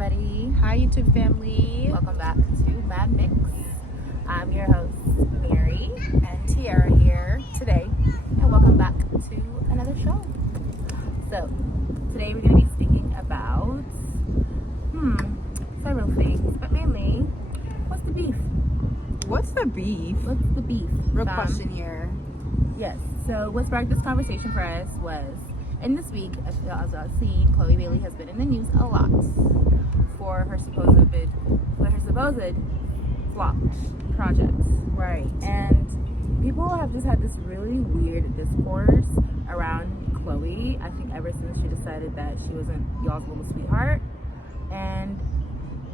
everybody. Hi, YouTube family. Welcome back to MadMix. I'm your host, Mary, And Tiara here today. and welcome back to another show. So, today we're going to be speaking about, several things, but mainly, what's the beef? What's the beef? What's the beef? Real question here. Yes, so what sparked this conversation for us was, in this week, as I've seen, Chloe Bailey has been in the news a lot for her supposed flopped projects. Right. And people have just had this really weird discourse around Chloe, I think ever since she decided that she wasn't y'all's little sweetheart. And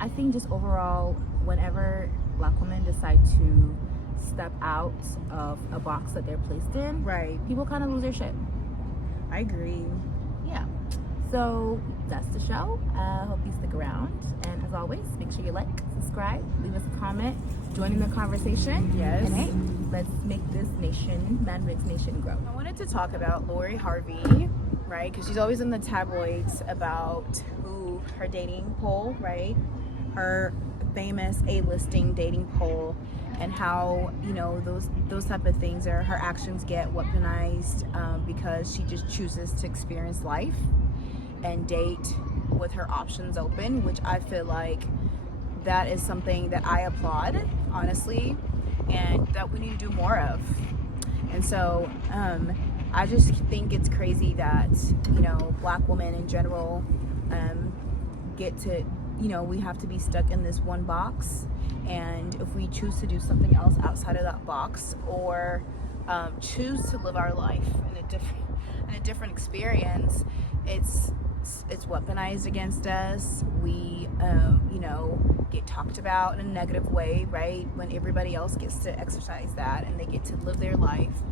I think just overall, whenever Black women decide to step out of a box that they're placed in, Right. people kind of lose their shit. I agree. Yeah. So that's the show. I hope you stick around. And as always, make sure you like, subscribe, leave us a comment, join in the conversation. Yes. And hey, let's make this nation, MadMix Nation, grow. I wanted to talk about Lori Harvey, right? Because she's always in the tabloids about who her dating poll, right? Her famous A-listing dating poll, and how, you know, those type of things are her actions get weaponized because she just chooses to experience life and date with her options open, which I feel like that is something that I applaud, honestly, and that we need to do more of. And so I just think it's crazy that, you know, Black women in general get to, you know, we have to be stuck in this one box. And if we choose to do something else outside of that box, or choose to live our life in a different experience, it's weaponized against us. We you know, get talked about in a negative way, right? When everybody else gets to exercise that and they get to live their life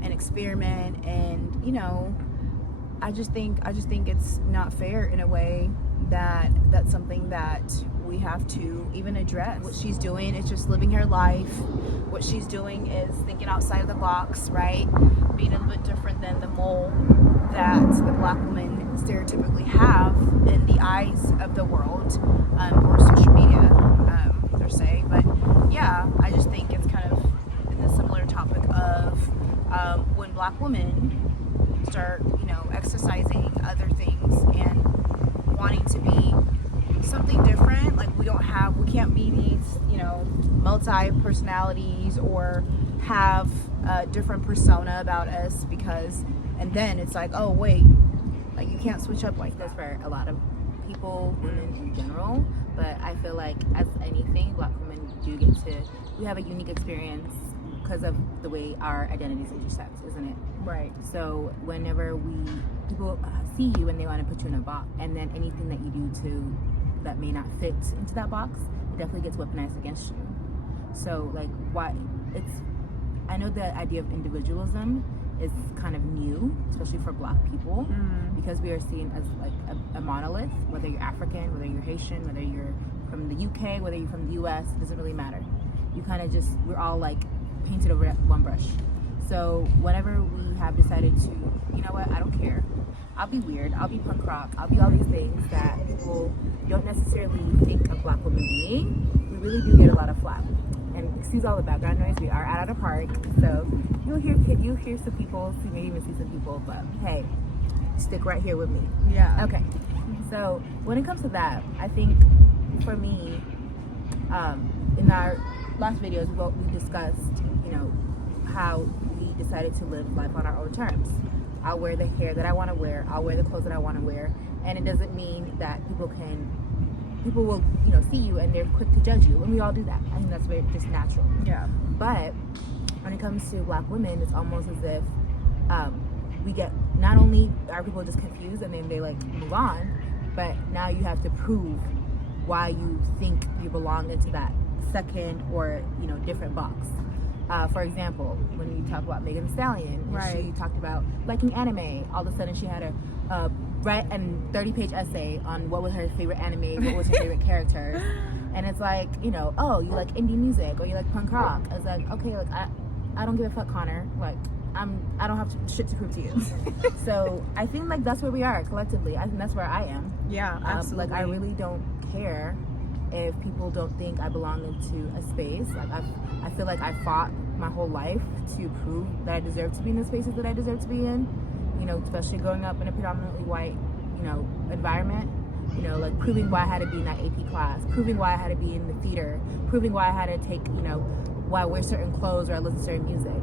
and experiment. And, you know, I just think it's not fair in a way that that's something that we have to even address. What she's doing is just living her life. What she's doing is thinking outside of the box, right? Being a little bit different than the mold that the Black women stereotypically have in the eyes of the world, or social media, per se. But yeah, I just think it's kind of in the similar topic of when Black women start, you know, exercising other things and wanting to be something different. Like we can't be these, you know, multi-personalities or have a different persona about us, because, and then it's like, oh wait, like you can't switch up like this. For a lot of people, women in general, but I feel like as anything, Black women we have a unique experience because of the way our identities intersect, isn't it? Right. So whenever people see you and they want to put you in a box, and then anything that you do that may not fit into that box, it definitely gets weaponized against you. So like, I know the idea of individualism is kind of new, especially for Black people, because we are seen as like a monolith. Whether you're African, whether you're Haitian, whether you're from the UK, whether you're from the US, it doesn't really matter. You kind of just, we're all like painted over one brush. So whenever we have decided to, you know what, I don't care, I'll be weird, I'll be punk rock, I'll be all these things that people don't necessarily think of Black women being, we really do get a lot of flack. And excuse all the background noise, we are out at a park, so you'll hear some people, so you may even see some people, but hey, stick right here with me. Yeah. Okay. So when it comes to that, I think for me, in our last videos, we discussed, you know, how we decided to live life on our own terms. I'll wear the hair that I want to wear, I'll wear the clothes that I want to wear, and it doesn't mean that people will, you know, see you and they're quick to judge you, and we all do that. I think that's very just natural. Yeah. But when it comes to Black women, it's almost as if we get, not only are people just confused and then they like move on, but now you have to prove why you think you belong into that second or, you know, different box. For example, when you talk about Megan Thee Stallion, right, she talked about liking anime. All of a sudden, she had a write a 30-page essay on what was her favorite anime, what was her favorite characters, and it's like, you know, oh, you like indie music or you like punk rock. It's like, okay, like I don't give a fuck, Connor. Like I don't have shit to prove to you. So I think like that's where we are collectively. I think that's where I am. Yeah, absolutely. Like I really don't care if people don't think I belong into a space. Like I feel like I fought my whole life to prove that I deserve to be in the spaces that I deserve to be in. You know, especially growing up in a predominantly white, you know, environment. You know, like proving why I had to be in that AP class, proving why I had to be in the theater, proving why I had to take, you know, why I wear certain clothes or I listen to certain music.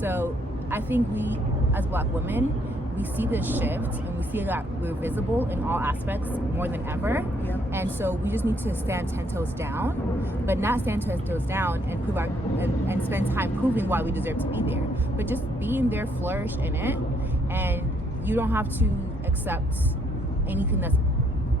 So I think we, as Black women, we see this shift and we see that we're visible in all aspects more than ever. Yep. And so we just need to stand 10 toes down, but not stand 10 toes down and prove and spend time proving why we deserve to be there, but just being there, flourish in it. And you don't have to accept anything that's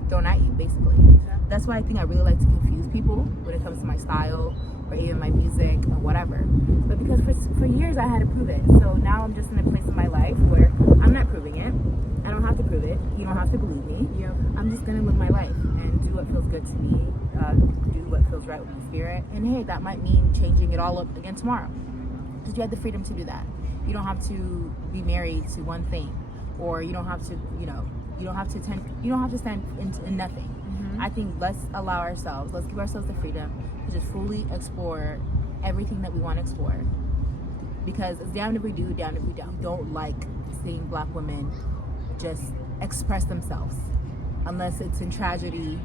thrown at you, basically. Exactly. That's why I think I really like to confuse people when it comes to my style or even my music or whatever. But because for years I had to prove it. So now I'm just in a place in my life where I'm not proving it. I don't have to prove it. You don't have to believe me. Yep. I'm just gonna live my life and do what feels good to me, do what feels right with my spirit. And hey, that might mean changing it all up again tomorrow. Because you have the freedom to do that. You don't have to be married to one thing, or you don't have to, you know, you don't have to stand in nothing. Mm-hmm. I think let's give ourselves the freedom to just fully explore everything that we want to explore. Because it's damned if we do, damned if we don't. We don't like seeing Black women just express themselves unless it's in tragedy.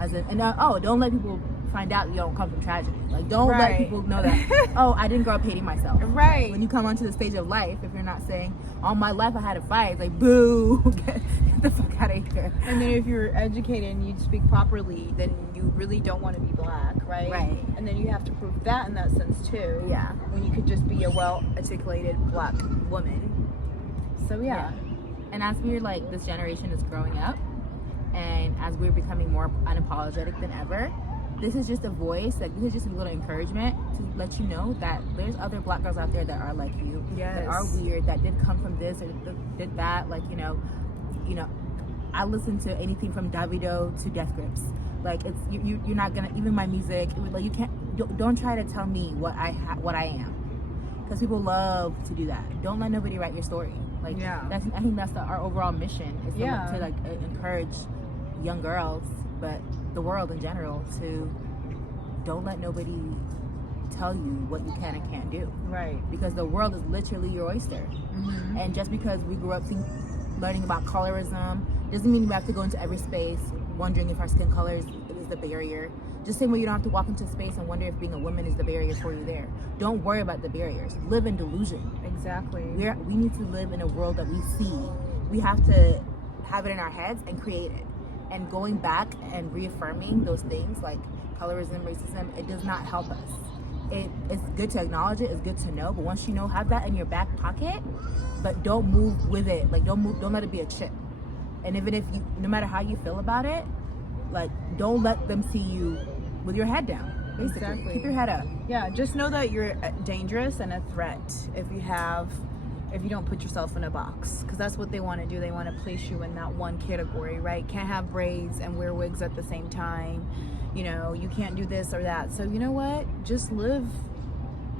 Don't let people find out you don't come from tragedy. Like, don't let people know that, oh, I didn't grow up hating myself. Right. When you come onto the stage of life, if you're not saying, all my life I had to fight, it's like, boo, get the fuck out of here. And then if you're educated and you speak properly, then you really don't want to be Black, right? Right. And then you have to prove that in that sense too. Yeah. When you could just be a well-articulated Black woman. So yeah. And as we're like, this generation is growing up, and as we're becoming more unapologetic than ever, this is just a voice, like this is just a little encouragement to let you know that there's other Black girls out there that are like you, that are weird, that did come from this or did that. Like, you know, I listen to anything from Davido to Death Grips. Like, it's you're not gonna, even my music, like, you can't, don't try to tell me what I am, because people love to do that. Don't let nobody write your story. Like, I think that's our overall mission, is to like encourage young girls, but the world in general, to don't let nobody tell you what you can and can't do. Right. Because the world is literally your oyster. Mm-hmm. And just because we grew up learning about colorism doesn't mean we have to go into every space wondering if our skin color is the barrier. Just same way you don't have to walk into space and wonder if being a woman is the barrier for you there. Don't worry about the barriers. Live in delusion. Exactly. We need to live in a world that we see. We have to have it in our heads and create it. And going back and reaffirming those things like colorism, racism, it does not help us. It's good to acknowledge it, it's good to know, but once you know, have that in your back pocket, but don't move with it. Like, don't let it be a chip. And even if you, no matter how you feel about it, like, don't let them see you with your head down, basically. Exactly. Keep your head up. Yeah, just know that you're dangerous and a threat if you don't put yourself in a box, because that's what they want to do. They want to place you in that one category, right? Can't have braids and wear wigs at the same time. You know, you can't do this or that. So you know what? Just live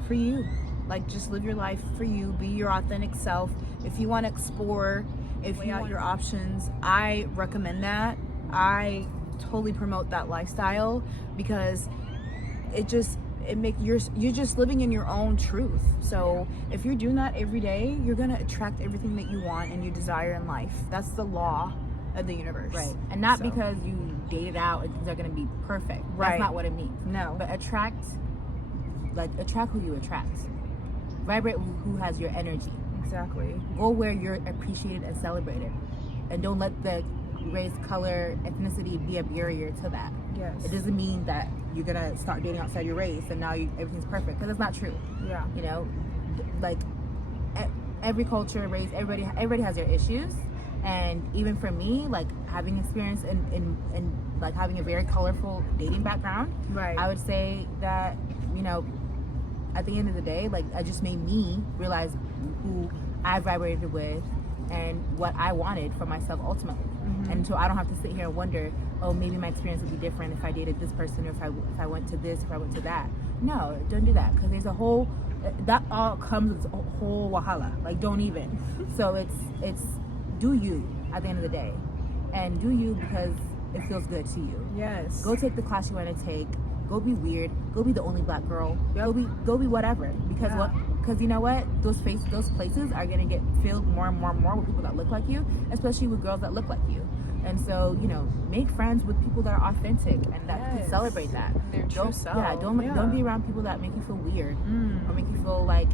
for you. Like, just live your life for you. Be your authentic self. If you want to explore, if you want your options, I recommend that. I totally promote that lifestyle, because you're just living in your own truth. So if you're doing that every day, you're gonna attract everything that you want and you desire in life. That's the law of the universe. Right. And not because you dated out and things are gonna be perfect. Right. That's not what it means. No. But attract who you attract. Vibrate who has your energy. Exactly. Go where you're appreciated and celebrated. And don't let the race, color, ethnicity be a barrier to that. Yes. It doesn't mean that you're gonna start dating outside your race and now everything's perfect, because it's not true. Yeah. You know, like every culture, race, everybody has their issues. And even for me, like having experience in like having a very colorful dating background, right, I would say that, you know, at the end of the day, like, it just made me realize who I vibrated with and what I wanted for myself ultimately. Mm-hmm. And so I don't have to sit here and wonder, oh, maybe my experience would be different if I dated this person, or if I went to this, if I went to that. No, don't do that, because there's a whole, that all comes with a whole wahala. Like, don't even. So it's do you at the end of the day, and do you, because it feels good to you. Yes. Go take the class you want to take. Go be weird. Go be the only black girl. Yep. Go be whatever. Because Yeah. Because you know what? Those places are gonna get filled more and more and more with people that look like you, especially with girls that look like you. And so, you know, make friends with people that are authentic and that can celebrate that. Their true self. Yeah, don't be around people that make you feel weird or make you feel like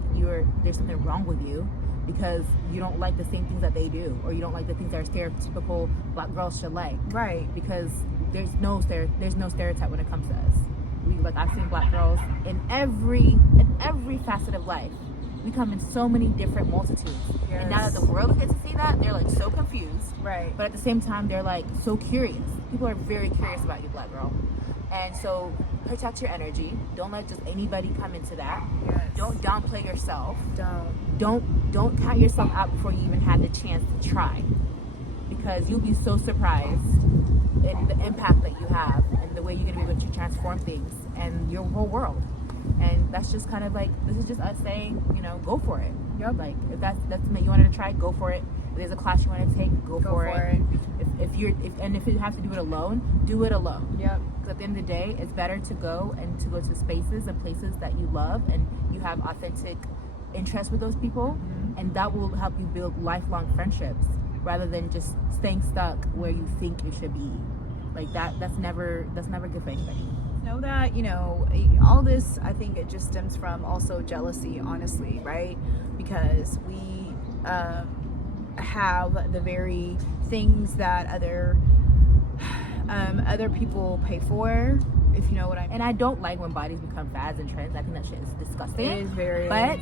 there's something wrong with you because you don't like the same things that they do, or you don't like the things that are stereotypical black girls should like. Right. Because there's no stereotype when it comes to us. I've seen black girls in every facet of life. We come in so many different multitudes. Yes. And now that the world gets to see that, they're like so confused. Right. But at the same time, they're like so curious. People are very curious about you, black girl. And so protect your energy. Don't let just anybody come into that. Yes. Don't downplay yourself. Don't. Count yourself out before you even had the chance to try. Because you'll be so surprised in the impact that you have and the way you're going to be able to transform things and your whole world. And that's just kind of like, this is just us saying, you know, go for it. Yep. Like, if that's something you wanted to try, go for it. If there's a class you want to take, go for it. If you have to do it alone, do it alone. Yep. Because at the end of the day, it's better to go to spaces and places that you love and you have authentic interest with those people, and that will help you build lifelong friendships rather than just staying stuck where you think you should be. Like that's never good for anybody. Know that, you know, all this, I think it just stems from also jealousy, honestly, right? Because we have the very things that other people pay for, if you know what I mean. And I don't like when bodies become fads and trends. I think that shit is disgusting. It is very. But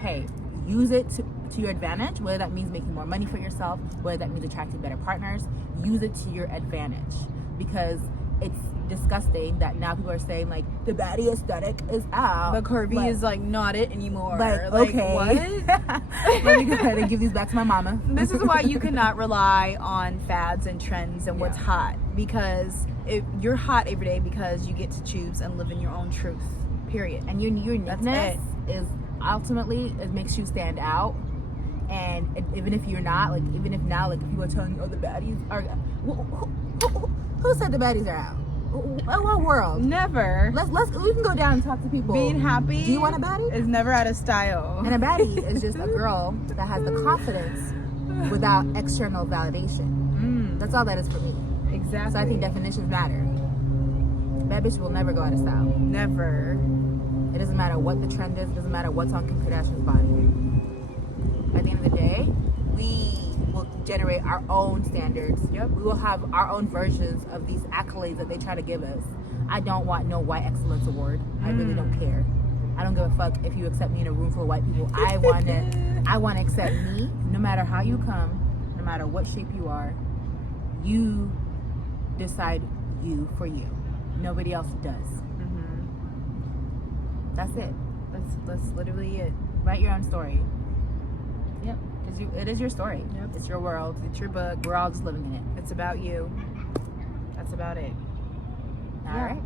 hey, use it to your advantage, whether that means making more money for yourself, whether that means attracting better partners. Use it to your advantage, because it's disgusting that now people are saying like the baddie aesthetic is out. The curvy is like not it anymore. Like okay, what? Let me go ahead and give these back to my mama. This is why you cannot rely on fads and trends and what's hot, because you're hot every day because you get to choose and live in your own truth. Period. And your uniqueness is ultimately, it makes you stand out. And even if you're not, like, even if now, like, people are telling you, oh, the baddies are, who said the baddies are out? What world? Never. We can go down and talk to people. Being happy. Do you want a baddie? Is never out of style. And a baddie is just a girl that has the confidence without external validation. That's all that is for me. Exactly. So I think definitions matter. Bad bitch will never go out of style. Never. It doesn't matter what the trend is. It doesn't matter what's on Kim Kardashian's body. At the end of the day, we will generate our own standards. Yep. We will have our own versions of these accolades that they try to give us. I don't want no white excellence award. I really don't care. I don't give a fuck if you accept me in a room full of white people. I want to accept me, no matter how you come, no matter what shape you are. You decide you for you. Nobody else does. That's it. That's literally it. Write your own story. Yep. Because it is your story. Yep. It's your world. It's your book. We're all just living in it. It's about you. That's about it. All right.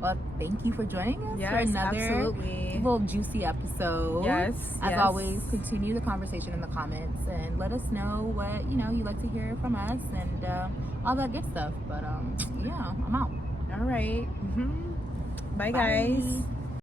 Well, thank you for joining us for another absolutely. little juicy episode. Yes. As always, continue the conversation in the comments and let us know what you like to hear from us and all that good stuff. But yeah, I'm out. All right. Bye, guys.